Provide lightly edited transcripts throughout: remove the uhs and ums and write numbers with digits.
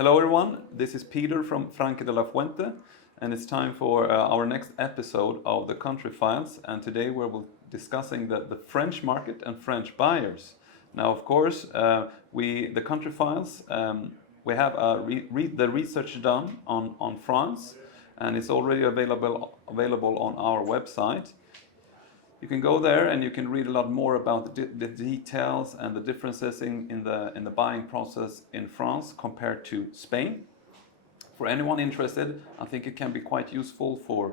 Hello everyone, this is Peter from Franque de la Fuente, and it's time for our next episode of the Country Files, and today we're discussing the French market and French buyers. Now of course, the Country Files, we have the research done on France, and it's already available on our website. You can go there and you can read a lot more about the details and the differences in the buying process in France compared to Spain. For anyone interested, I think it can be quite useful for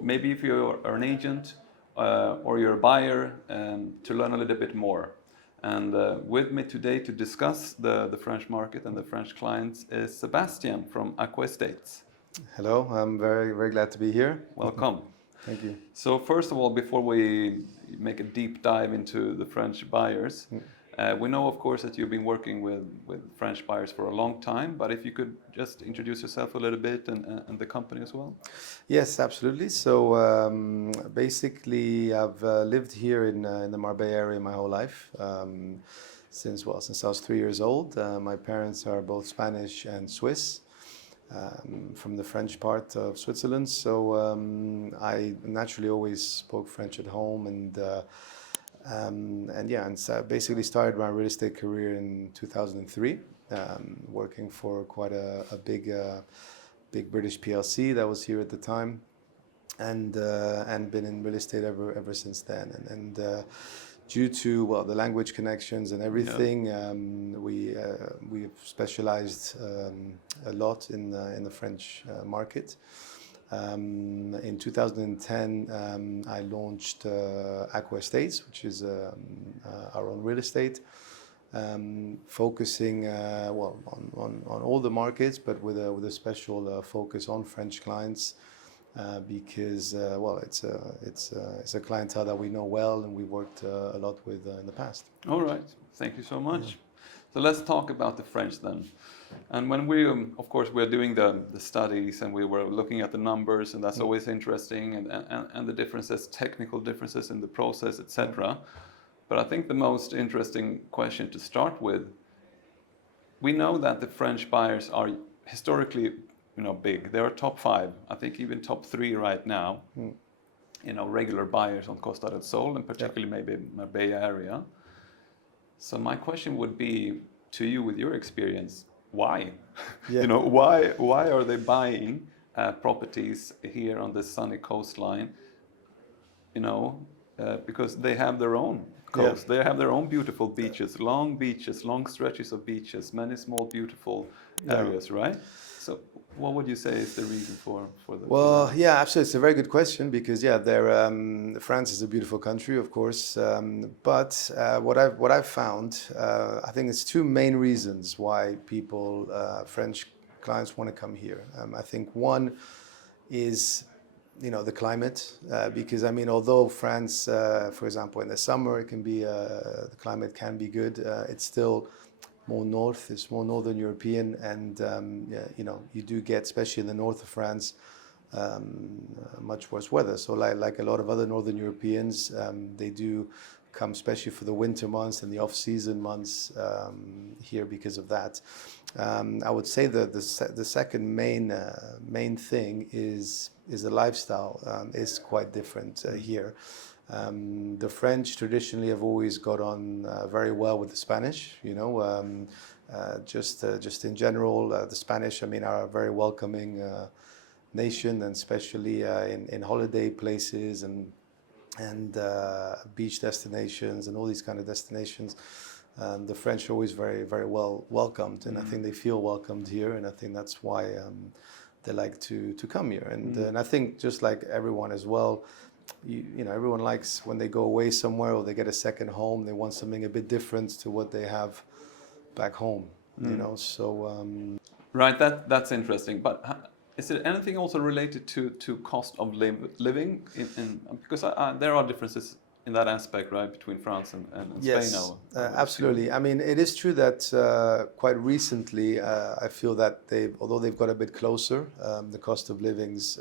maybe if you're an agent or you're a buyer to learn a little bit more. And with me today to discuss the French market and the French clients is Sebastian from Aqua Estates. Hello, I'm very, very glad to be here. Welcome. Thank you. So first of all, before we make a deep dive into the French buyers, we know of course that you've been working with French buyers for a long time, but if you could just introduce yourself a little bit and the company as well. Yes, absolutely. So basically I've lived here in the Marbella area my whole life, since I was 3 years old. My parents are both Spanish and Swiss. From the French part of Switzerland, so I naturally always spoke French at home, and so basically started my real estate career in 2003, working for quite a big British PLC that was here at the time, and been in real estate ever since then, and due to the language connections and everything, we've specialized a lot in the French market. In 2010, I launched Aqua Estates, which is our own real estate, focusing on all the markets, but with a special focus on French clients. Because it's a clientele that we know well and we worked a lot with in the past. All right, thank you so much. So let's talk about the French then. And when we, of course, we're doing the studies and we were looking at the numbers, and that's always interesting, and the differences, technical differences in the process, etc. But I think the most interesting question to start with, we know that the French buyers are historically big. They are top 5, I think even top 3 right now. Regular buyers on Costa del Sol, and particularly maybe Marbella area. So my question would be to you, with your experience, why? Why are they buying properties here on the sunny coastline? Because they have their own coast. They have their own beautiful beaches, long stretches of beaches, many small beautiful areas, right? So what would you say is the reason for the... Well, yeah, absolutely. It's a very good question because, France is a beautiful country, of course. But what I've found, I think it's 2 main reasons why French clients want to come here. I think one is, the climate, because although France, for example, in the summer the climate can be good, it's still more north, it's more northern European, and you do get, especially in the north of France, much worse weather. So like a lot of other northern Europeans, they do come especially for the winter months and the off-season months here because of that. I would say that the second main thing is the lifestyle is quite different here. The French traditionally have always got on very well with the Spanish, just in general. The Spanish, are a very welcoming nation, and especially in holiday places and beach destinations and all these kind of destinations. The French are always very, very well welcomed, and I think they feel welcomed here, and I think that's why they like to come here. And I think just like everyone as well, everyone likes when they go away somewhere or they get a second home, they want something a bit different to what they have back home, so... Right, that's interesting. But is there anything also related to cost of living? Because there are differences in that aspect, right, between France and yes, Spain now? Absolutely. It is true that quite recently, I feel that although they've got a bit closer, the cost of living's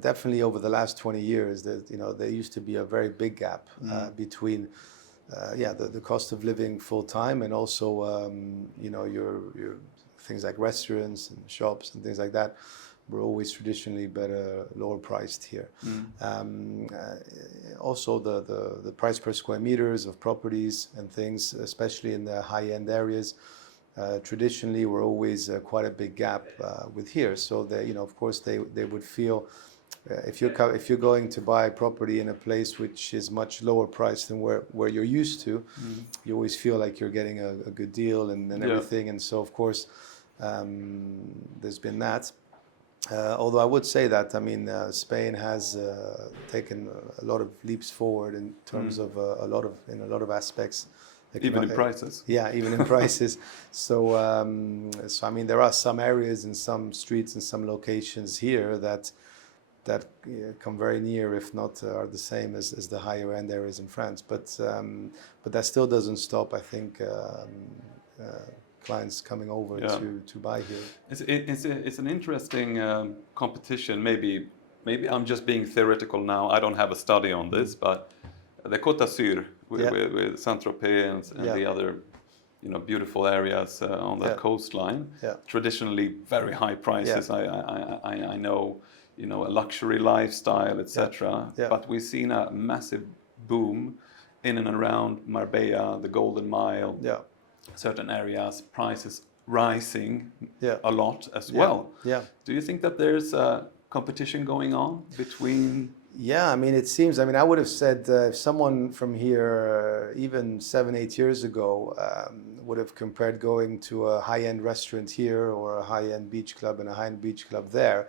definitely over the last 20 years, there used to be a very big gap between the cost of living full time and also your things like restaurants and shops and things like that were always traditionally better, lower priced here. Also, the price per square meters of properties and things, especially in the high-end areas, traditionally were always quite a big gap with here. So they, of course, they would feel if you're going to buy property in a place which is much lower priced than where you're used to, you always feel like you're getting a good deal and everything. And so, of course, there's been that. Although I would say that, I mean, Spain has taken a lot of leaps forward in terms of a lot of aspects. Even in prices. Yeah, even in prices. So I mean, there are some areas and some streets and some locations here that come very near, if not are the same as the higher end areas in France. But that still doesn't stop, I think, clients coming over to buy here. It's an interesting competition. Maybe I'm just being theoretical now. I don't have a study on this, but the Côte d'Azur with Saint-Tropez and the other, beautiful areas on that coastline. Traditionally, very high prices. I know, a luxury lifestyle, etc. But we've seen a massive boom in and around Marbella, the Golden Mile. Certain areas, prices rising a lot as well. Do you think that there's a competition going on between? Yeah, I mean, it seems. I mean, I would have said if someone from here, even 7-8 years ago, would have compared going to a high-end restaurant here or a high-end beach club and a high-end beach club there,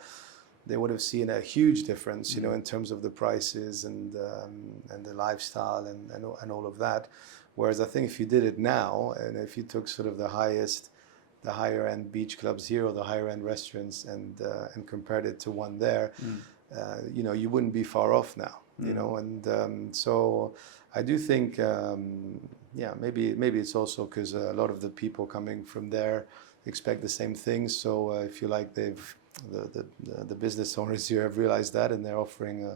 they would have seen a huge difference, in terms of the prices and the lifestyle and all of that. Whereas I think if you did it now, and if you took sort of the higher end beach clubs here or the higher end restaurants and compared it to one there, you wouldn't be far off now, And so I do think, maybe it's also because a lot of the people coming from there expect the same things. So I feel like the business owners here have realized that, and they're offering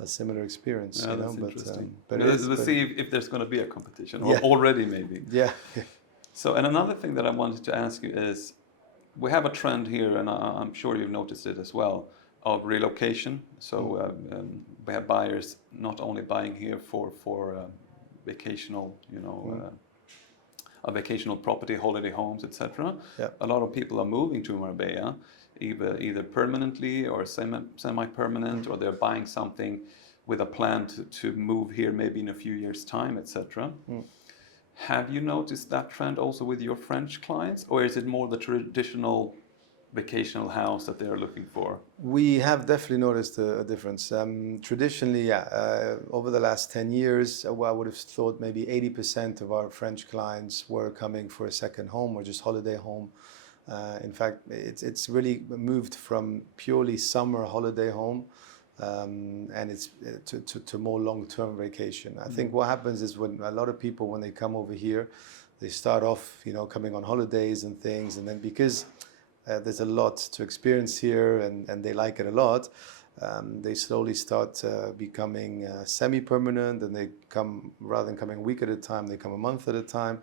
a similar experience. That's interesting. Let's see if there's going to be a competition, or already maybe. So, and another thing that I wanted to ask you is, we have a trend here, and I'm sure you've noticed it as well, of relocation. So we have buyers not only buying here for vacational, a vacational property, holiday homes, etc. A lot of people are moving to Marbella, either permanently or semi-permanent, or they're buying something with a plan to move here maybe in a few years' time, etc. Have you noticed that trend also with your French clients, or is it more the traditional vacational house that they're looking for? We have definitely noticed a difference. Traditionally, over the last 10 years, I would have thought maybe 80% of our French clients were coming for a second home or just holiday home. In fact, it's really moved from purely summer holiday home and it's to more long-term vacation. I think what happens is when a lot of people, when they come over here, they start off, coming on holidays and things, and then because there's a lot to experience here and they like it a lot, they slowly start becoming semi-permanent, and they come, rather than coming a week at a time, they come a month at a time.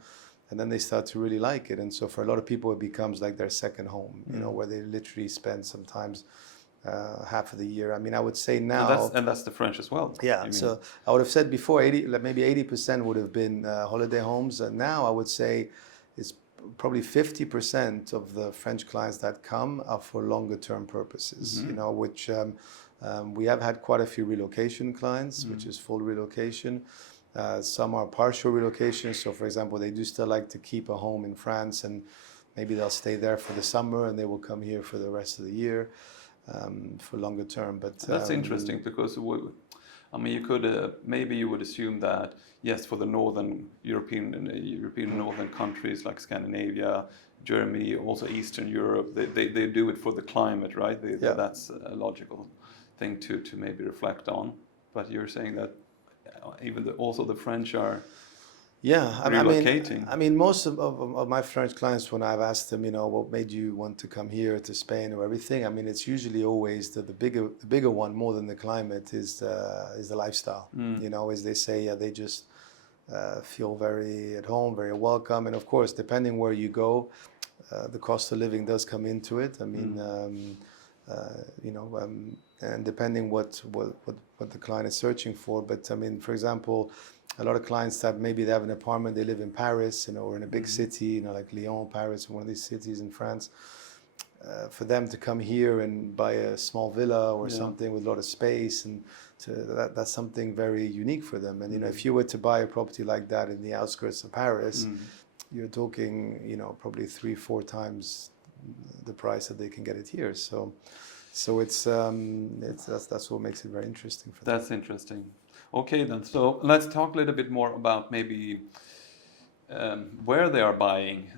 And then they start to really like it. And so for a lot of people, it becomes like their second home, where they literally spend sometimes half of the year. I mean, I would say now... And that's the French as well. Yeah, so I would have said before, maybe 80% would have been holiday homes. And now I would say it's probably 50% of the French clients that come are for longer term purposes, which we have had quite a few relocation clients, which is full relocation. Some are partial relocations. So, for example, they do still like to keep a home in France, and maybe they'll stay there for the summer, and they will come here for the rest of the year for longer term. But that's interesting, because you could maybe you would assume that yes, for the European northern countries like Scandinavia, Germany, also Eastern Europe, they do it for the climate, right? That's a logical thing to maybe reflect on. But you're saying that also the French are relocating. I mean, most of my French clients, when I've asked them, what made you want to come here to Spain or everything, I mean, it's usually always the bigger one, more than the climate, is the lifestyle. As they say, they just feel very at home, very welcome. And of course, depending where you go, the cost of living does come into it. I mean, and depending what the client is searching for. But I mean, for example, a lot of clients that maybe they have an apartment, they live in Paris, or in a big city, like Lyon, Paris, one of these cities in France. For them to come here and buy a small villa or something with a lot of space, and that's something very unique for them. And if you were to buy a property like that in the outskirts of Paris, you're talking probably 3-4 times the price that they can get it here. So that's what makes it very interesting for them. That's interesting. Okay, then. So let's talk a little bit more about maybe where they are buying.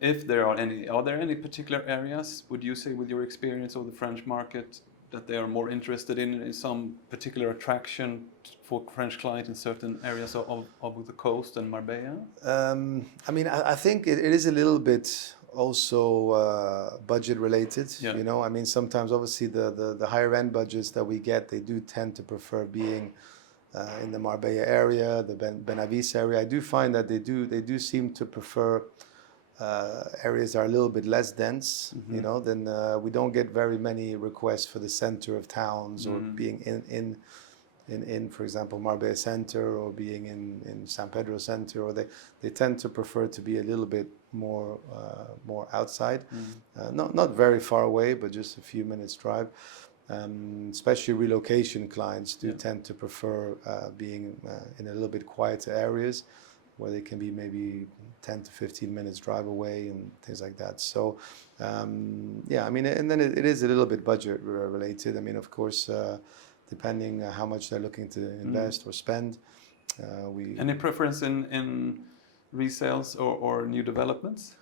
If there are any particular areas, would you say, with your experience of the French market, that they are more interested in some particular attraction for French clients in certain areas of the coast and Marbella? I mean, I think it is a little bit also budget related. I mean, sometimes obviously the higher end budgets that we get, they do tend to prefer being in the Marbella area, the Benavis area. I do find that they do seem to prefer areas that are a little bit less dense. Then we don't get very many requests for the center of towns, or being in for example, Marbella Center, or being in San Pedro Center, or they tend to prefer to be a little bit more outside, not very far away, but just a few minutes drive. Especially relocation clients do tend to prefer being in a little bit quieter areas, where they can be maybe 10 to 15 minutes drive away and things like that. So I mean, and then it is a little bit budget related. I mean, of course, depending how much they're looking to invest or spend. Any preference in resales or new developments?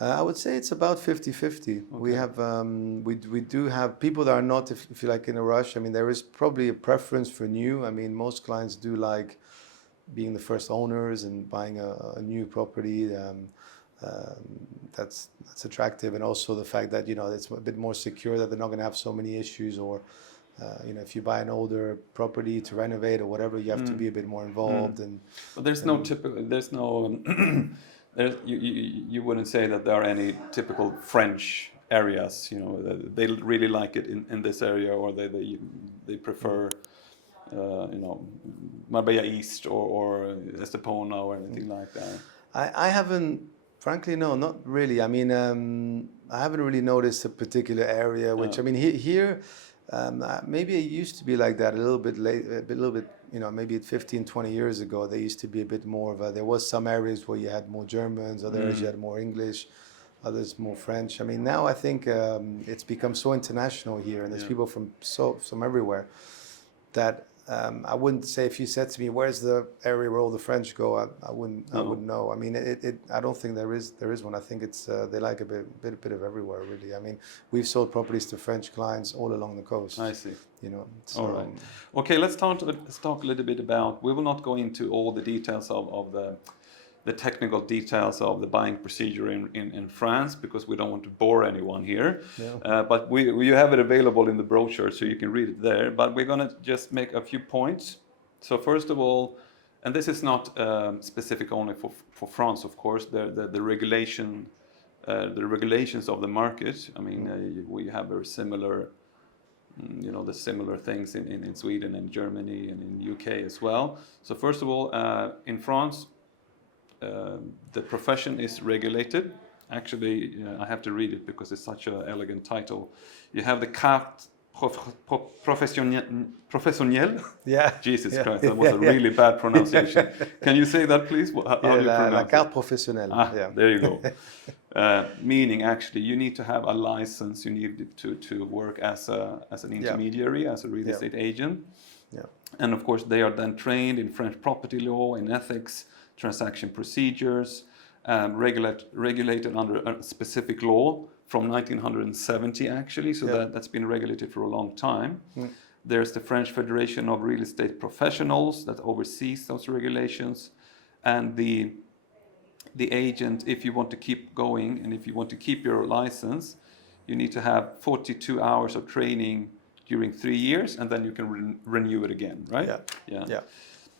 I would say it's about 50-50. Okay. We do have people that are not, if you like, in a rush. I mean, there is probably a preference for new. I mean, most clients do like being the first owners and buying a new property. That's attractive, and also the fact that it's a bit more secure, that they're not going to have so many issues, or if you buy an older property to renovate or whatever, you have to be a bit more involved. But there's no you wouldn't say that there are any typical French areas, they really like it in this area, or they prefer Marbella East or Estepona or anything like that? I haven't, frankly, no, not really. I mean, I haven't really noticed a particular area, which I mean, here maybe it used to be like that a little bit maybe 15-20 years ago. They used to be a bit more of there was some areas where you had more Germans, other areas you had more English, others more French. I mean, now I think it's become so international here, and there's people from everywhere, that I wouldn't say, if you said to me, where's the area where all the French go, I wouldn't know. I mean, I don't think there is one. I think it's they like a bit of everywhere, really. I mean, we've sold properties to French clients all along the coast. I see. So, all right. Okay, let's talk a little bit about. We will not go into all the details of the technical details of the buying procedure in France, because we don't want to bore anyone here. Yeah. But we have it available in the brochure, so you can read it there. But we're going to just make a few points. So first of all, and this is not specific only for France, of course, the regulation, the regulations of the market. I mean, we have very similar, the similar things in Sweden and Germany and in UK as well. So first of all, in France, the profession is regulated. Actually, I have to read it because it's such an elegant title. You have the carte professionnelle. Yeah. Jesus Christ, that was a really bad pronunciation. Can you say that, please? How do you pronounce la carte professionnelle. There you go. Meaning, actually, you need to have a license. You need to work as an intermediary, as a real estate agent. Yeah. And of course, they are then trained in French property law, in ethics, transaction procedures, regulated under a specific law from 1970, actually. So that's been regulated for a long time. There's the French Federation of Real Estate Professionals that oversees those regulations. And the agent, if you want to keep going and if you want to keep your license, you need to have 42 hours of training during 3 years, and then you can renew it again, right? Yeah.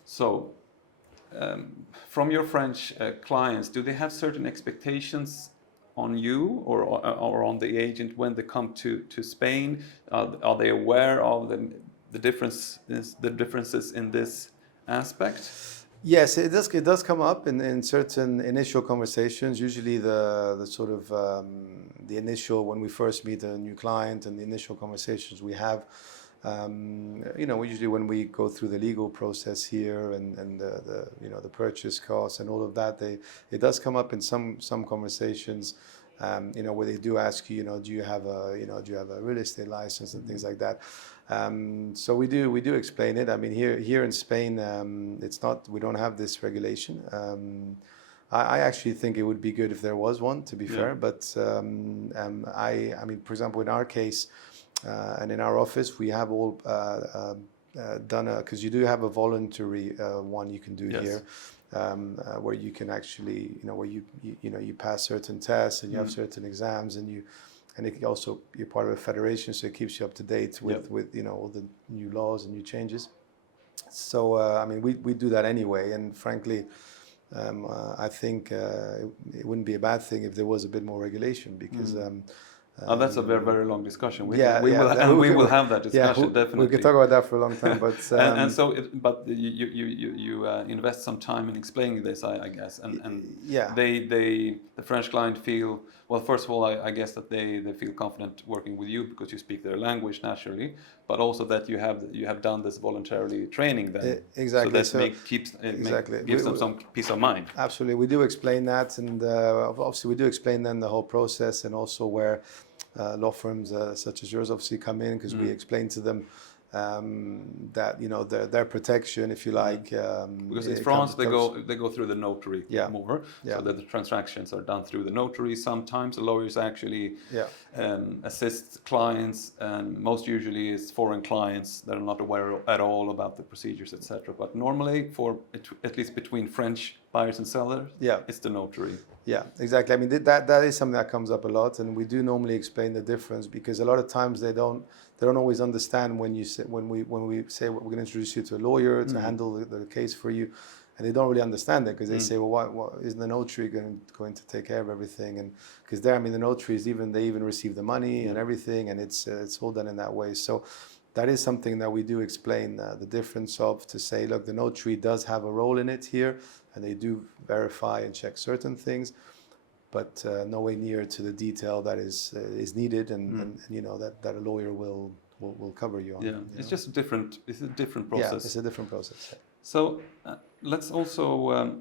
So, from your French clients, do they have certain expectations on you or on the agent when they come to Spain? Are they aware of the differences in this aspect? Yes, it does come up in certain initial conversations. Usually the sort of the initial, when we first meet a new client, and the initial conversations we have, usually when we go through the legal process here, and the purchase costs and all of that, it does come up in some conversations, where they do ask you, do you have a real estate license and things like that. So we do explain it. I mean, here in Spain, we don't have this regulation. I actually think it would be good if there was one, to be fair. But I mean, for example, in our case, and in our office, we have all done because you do have a voluntary one you can do here, where you can actually, where you pass certain tests and you have certain exams, and it also, you're part of a federation, so it keeps you up to date with all the new laws and new changes. So I mean, we do that anyway, and frankly, I think it wouldn't be a bad thing if there was a bit more regulation, because that's a very, very long discussion. We will have that discussion, definitely. We could talk about that for a long time, but but you invest some time in explaining this, I guess, and yeah, the French client feel, well, first of all, I guess that they feel confident working with you because you speak their language naturally, but also that you have done this voluntarily training then. Exactly. So that gives them some peace of mind. Absolutely, we do explain that, and obviously we do explain then the whole process, and also where law firms such as yours obviously come in, because we explain to them that their protection, if you like. Because in France they go through the notary more, so that the transactions are done through the notary. Sometimes the lawyers actually assist clients, and most usually it's foreign clients that are not aware at all about the procedures, etc. But normally, at least between French buyers and sellers, it's the notary. Yeah, exactly. I mean, that is something that comes up a lot, and we do normally explain the difference, because a lot of times they don't always understand when we say we're going to introduce you to a lawyer to handle the case for you, and they don't really understand it, because they say, well, why isn't the notary going to take care of everything? And because there, I mean, the notaries they even receive the money and everything, and it's all done in that way. So that is something that we do explain the difference of, to say, look, the notary does have a role in it here, and they do verify and check certain things, but nowhere near to the detail that is needed, and that a lawyer will cover you on. Yeah, it's just a different process. Yeah, it's a different process. So let's also,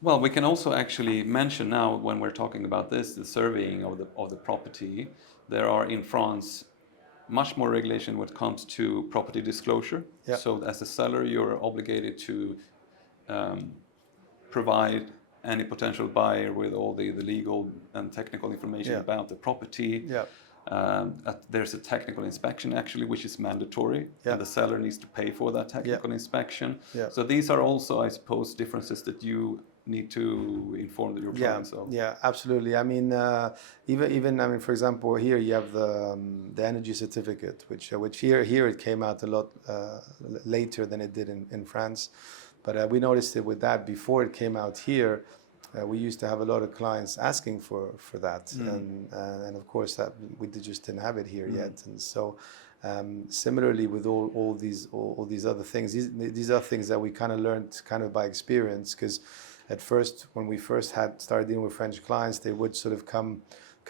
we can also actually mention now, when we're talking about this, the surveying of the property. There are in France much more regulation when it comes to property disclosure. Yeah. So as a seller, you're obligated to provide any potential buyer with all the legal and technical information about the property. Yeah. There's a technical inspection actually, which is mandatory, and the seller needs to pay for that technical inspection. Yeah. So these are also, I suppose, differences that you need to inform your clients of. Yeah, absolutely. I mean, even I mean, for example, here you have the energy certificate, which here it came out a lot later than it did in France. But we noticed it with that before it came out here. We used to have a lot of clients asking for that, and of course that we just didn't have it here yet. And so similarly with all these other things, these are things that we kind of learned by experience, because at first, when we first started dealing with French clients, they would sort of come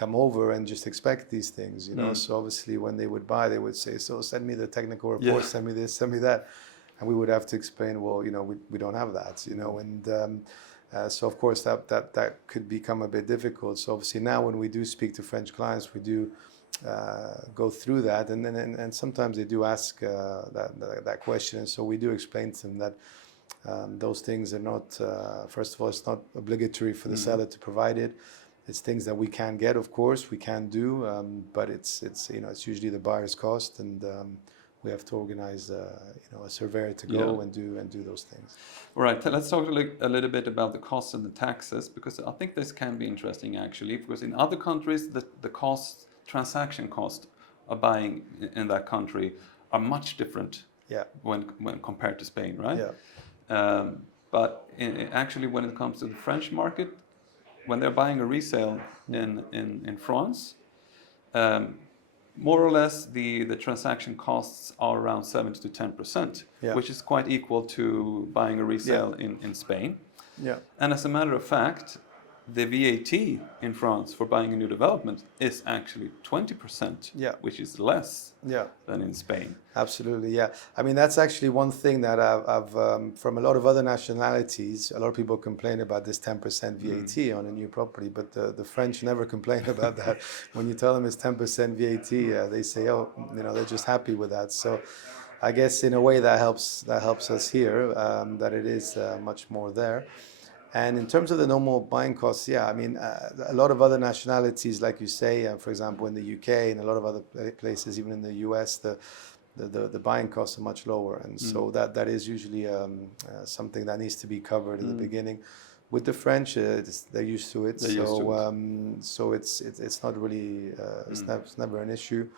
over and just expect these things, So obviously when they would buy, they would say, so send me the technical report, send me this, send me that. And we would have to explain, well, we don't have that, and so of course that could become a bit difficult. So obviously now when we do speak to French clients, we do go through that, and sometimes they do ask that question, and so we do explain to them that those things are not, first of all, it's not obligatory for the seller to provide it. It's things that we can get, of course, we can do, but it's usually the buyer's cost, and we have to organize a surveyor to go and do those things. All right, let's talk a little bit about the costs and the taxes, because I think this can be interesting actually, because in other countries the transaction cost of buying in that country are much different when compared to Spain, right? Yeah. But actually when it comes to the French market, when they're buying a resale in France, um, more or less the transaction costs are around 70 to 10%, Yeah. which is quite equal to buying a resale in Spain. Yeah. And as a matter of fact, the VAT in France for buying a new development is actually 20%, Yeah. which is less Yeah. than in Spain. Absolutely, yeah. I mean, that's actually one thing that I've from a lot of other nationalities, a lot of people complain about this 10% VAT on a new property, but the French never complain about that. When you tell them it's 10% VAT, they say, oh, they're just happy with that. So I guess in a way that helps us here, that it is much more there. And in terms of the normal buying costs, yeah, I mean, a lot of other nationalities, like you say, for example, in the UK and a lot of other places, even in the US, the buying costs are much lower, and so that is usually something that needs to be covered in the beginning. With the French, they're used to it, so it's not really it's never an issue.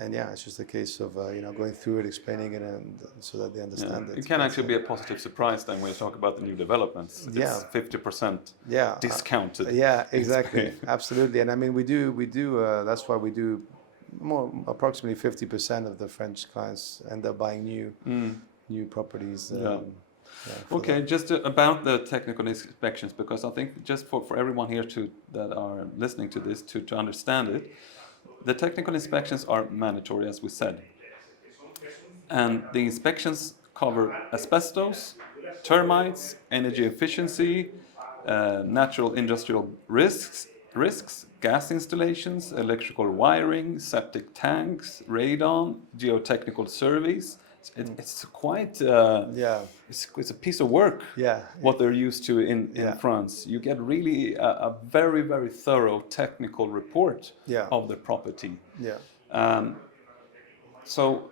And yeah, it's just a case of going through it, explaining it, and so that they understand it. It can actually be a positive surprise then when you talk about the new developments. It's 50% discounted. Yeah, exactly, absolutely. And I mean, we do. That's why we do approximately 50% of the French clients end up buying new properties. Okay, just about the technical inspections, because I think just for everyone here that are listening to this to understand it. The technical inspections are mandatory, as we said. And the inspections cover asbestos, termites, energy efficiency, natural industrial risks, gas installations, electrical wiring, septic tanks, radon, geotechnical surveys. It's quite it's a piece of work. What they're used to in France. You get really a very, very thorough technical report of the property. So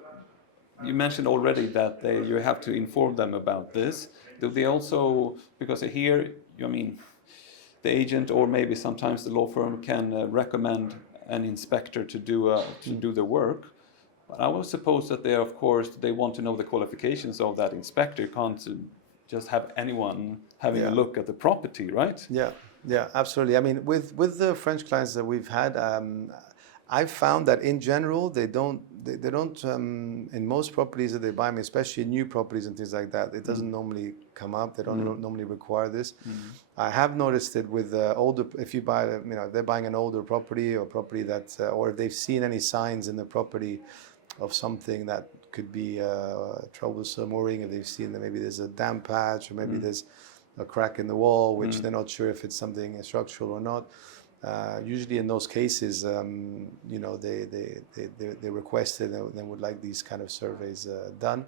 you mentioned already that you have to inform them about this. Do they also, because here, I mean, the agent or maybe sometimes the law firm can recommend an inspector to do the work. But I would suppose that they want to know the qualifications of that inspector. You can't just have anyone having a look at the property, right? Yeah, absolutely. I mean, with the French clients that we've had, I've found that in general they don't in most properties that they buy, especially new properties and things like that, it doesn't normally come up. They don't normally require this. I have noticed it with older. If you buy, they're buying an older property or property that, or if they've seen any signs in the property of something that could be troublesome, worrying, if they've seen that maybe there's a damp patch or maybe there's a crack in the wall, which they're not sure if it's something structural or not. Usually in those cases, they requested and they would like these kind of surveys done.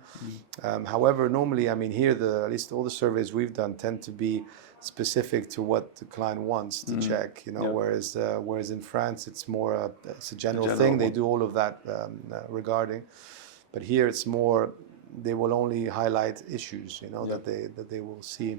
However, normally, I mean, here, at least all the surveys we've done tend to be specific to what the client wants to check, whereas in France, it's more, it's a general thing. They do all of that regarding, but here it's more, they will only highlight issues, that they will see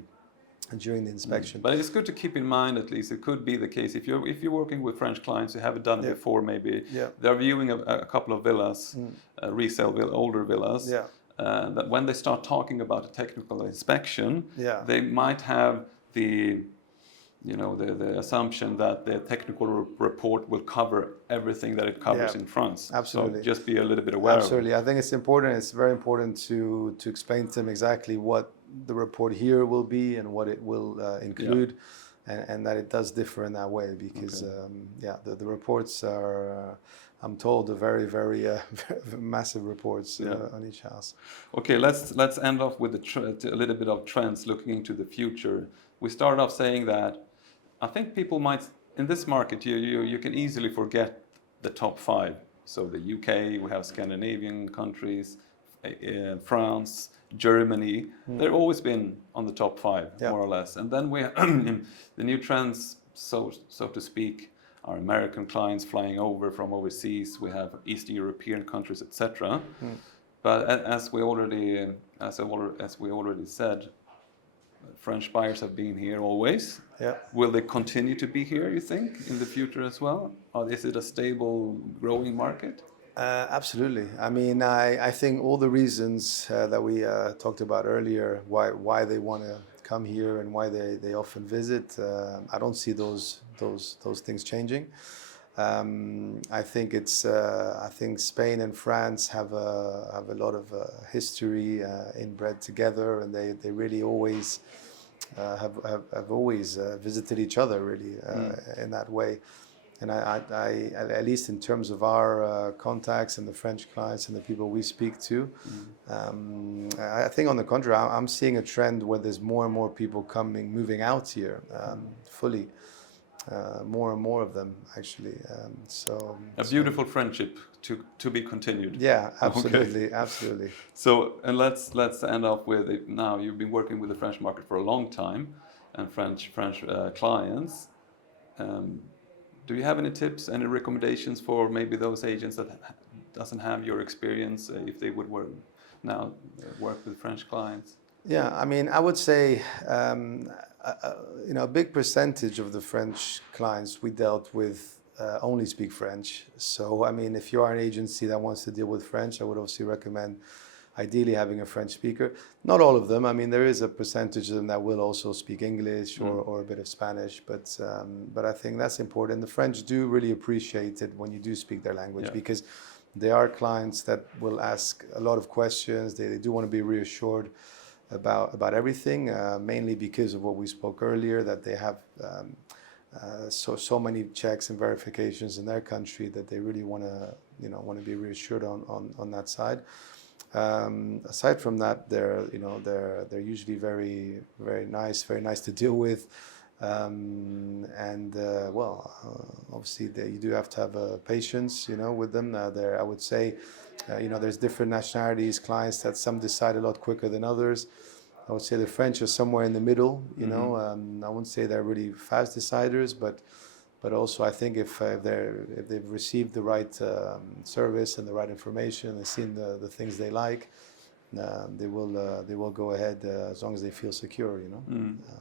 during the inspection. But it's good to keep in mind, at least it could be the case if you're working with French clients who haven't done it before, maybe they're viewing a couple of villas, resale older villas. That when they start talking about a technical inspection, they might have the assumption that the technical report will cover everything that it covers in France. Absolutely. So just be a little bit aware. Absolutely. I think it's important. It's very important to explain to them exactly what the report here will be and what it will include, and that it does differ in that way because the reports are. I'm told, very, very massive reports on each house. Okay, let's end off with a little bit of trends looking into the future. We started off saying that I think people might, in this market, you can easily forget the top 5. So the UK, we have Scandinavian countries, France, Germany. They've always been on the top 5, more or less. And then we have the new trends, so to speak, our American clients flying over from overseas. We have Eastern European countries, etc. But as we already said, French buyers have been here always. Will they continue to be here, you think, in the future as well? Or is it a stable, growing market? Absolutely. I mean, I think all the reasons that we talked about earlier, why they want to come here and why they often visit. I don't see those things changing. I think I think Spain and France have a lot of history inbred together, and they really always have always visited each other really in that way. And I at least in terms of our contacts and the French clients and the people we speak to, I think on the contrary, I'm seeing a trend where there's more and more people moving out here fully. More and more of them, actually. A beautiful friendship to be continued. Yeah, absolutely, Okay. absolutely. So, and let's end off with it. Now you've been working with the French market for a long time, and French clients. Do you have any tips, any recommendations for maybe those agents that doesn't have your experience, if they would work with French clients? Yeah, I mean, I would say, a big percentage of the French clients we dealt with only speak French. So, I mean, if you are an agency that wants to deal with French, I would obviously recommend ideally having a French speaker. Not all of them. I mean, there is a percentage of them that will also speak English or a bit of Spanish, but I think that's important. The French do really appreciate it when you do speak their language, because there are clients that will ask a lot of questions. They do want to be reassured about everything, mainly because of what we spoke earlier, that they have so many checks and verifications in their country that they really want to be reassured on that side. Aside from that, they're usually very nice to deal with, obviously you do have to have patience, with them. I would say, there's different nationalities, clients that some decide a lot quicker than others. I would say the French are somewhere in the middle. I wouldn't say they're really fast deciders, but also I think if they've received the right service and the right information, they've seen the things they like, they will go ahead as long as they feel secure,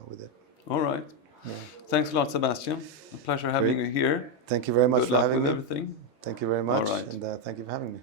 with it. All right. Yeah. Thanks a lot, Sebastian. A pleasure having you here. Thank you very much for having me. Good luck with everything. Thank you very much, All right. and thank you for having me.